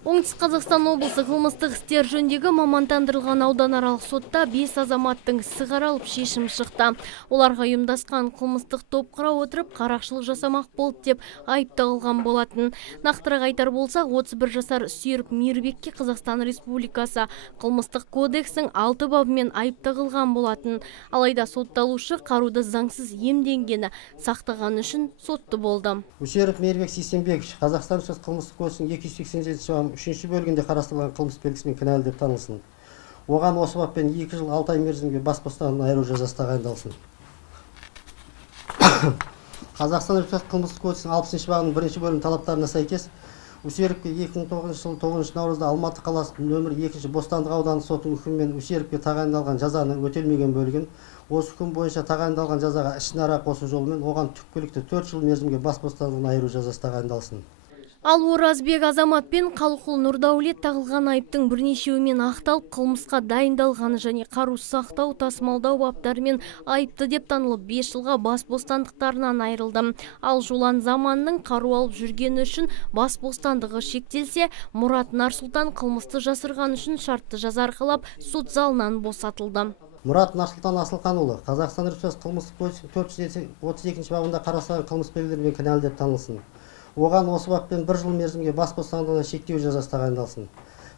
Оңтүстік Қазақстан облысы қылмыстық істер жөніндегі мамандандырылған ауданаралық сотта 5 азаматтың ісі қаралып шешім шықты. Оларға ұйымдасқан қылмыстық топ құра отырып қарақшылық жасамақ болды деп айып тағылған болатын. Нақтырақ айтар болсақ, 31 жасар Сүйіріп Мейірбекке Қазақстан Республикасы қылмыстық кодексінің 6 бабымен айып тағылған болатын. Алайда сотталушы қаруды заңсыз иемденгені сақтаған үшін сотты болды. Сүйіріп Мейірбек Сейсенбекович Қазақстан қылмыстық кодексінің 287 үшінші бөлігінде қарастырылған қылмыс белгісімен кінәлі деп танылсын. Оған осы баппен 2 жыл 6 ай мерзімге бас бостандығынан айыру жазасы тағайындалсын. Қазақстан Республикасы қылмыстық кодексінің 60 бабының 1 бөлім талаптарына сәйкес Усеровке 2009 жылы 9 наурызда Алматы қаласы нөмір 2 Бостандық ауданы соты үкімімен Усеровке тағайындалған жазаны өтелмеген бөлігін, осы үкім бойынша тағайындалған жазаға ішінара қосу жолымен оған түпкілікті 4 жыл мерзімге бас бостандығынан айыру жазасы тағайындалсын. Ал Оразбек Азамат пен Қалқұл Нұрдаулет тағылған айыптың бірнешеуімен ақталып, қылмысқа дайындалғаны және қару сақтау, тасымалдау баптарымен айыпты деп танылып 5 жылға бас бостандықтарынан айырылды. Ал Жолан Заманның қару алып жүргені үшін бас бостандығы шектелсе, Мұрат Нарсұлтан қылмысты жасырған үшін шартты жаза арқалап сот залынан босатылды. Мұрат Нарсұлтан Асылханұлы Қазақстан Республикасы қылмыстық кодексінің 432 бабында қарастырылған қылмыс белгілерімен кінәлі деп танылсын. Оған осы баппен 1 жыл мерзімге бас бостандығынан шектеу жазасы тағайындалсын.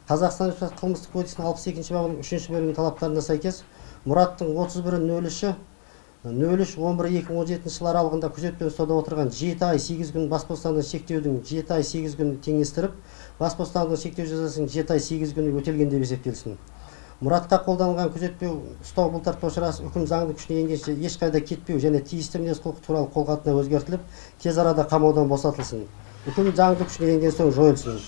Қазақстан Республикасы қылмыстық кодексінің 62 бабының 3 бөлігінің талаптарына сәйкес Мұраттың 31.03.11.2017 жылы аралығында күзетпен ұстауда отырған 7 ай 8 күн бас бостандығын шектеудің 7 ай 8 күн теңестіріп, бас бостандығын шектеу жазасының 7 ай 8 күні өтелген деп есептелсін. Мұратқа қолданылған күзетпеу ұстау бұлтартпау шарасы үкім заңды күшіне енгенше ешқайда кетпеу және тиісті мінез-құлық туралы қолхатына өзгертіліп, тез арада қамаудан босатылсын. Үкім заңды күшіне енген соң жойылсын.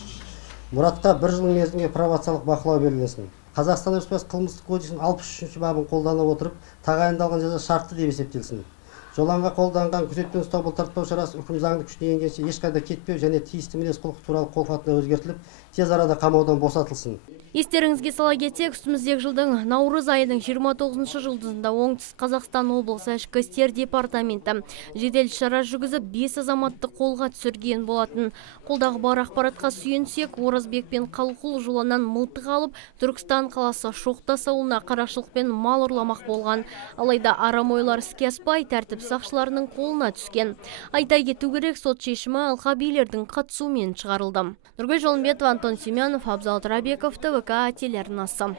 Мұратқа 1 жыл мерзімге пробациялық бақылау берілсін. Қазақстан Республикасы қылмыстық кодексінің 63 бабын қолдана отырып, тағайындалған жаза шартты деп есептелсін. Жоланға қолданған күзетпен ұстау бұлтартпау шарасы үкім заңды күшіне енгенше ешқайда кетпеу және тиісті мінез-құлық туралы қолхатына өзгертіліп, тез арада қамаудан босатылсын. Естеріңізге сала кетсек, үстіміздегі жылдың наурыз айының 29 жұлдызында Оңтүстік Қазақстан облысы ішкі істер департаменті жедел шара жүргізіп 5 азаматты қолға түсірген болатын. Қолдағы бар ақпаратқа сүйенсек, Оразбек пен Қалқұл Жоланнан мылтық алып, Түркістан қаласы Шоқтас ауылына қарақшылықпен мал ұрламақ болған. Алайда арам ойлар іске аспай, тәртіп сақшыларының қолына түскен. Айта кету керек, сот шешімі алқа билердің қатысуымен шығарылды. Нұргүл Жолымбетова, Антон Семенов, Абзал Трабеков, ТВК телеарнасы.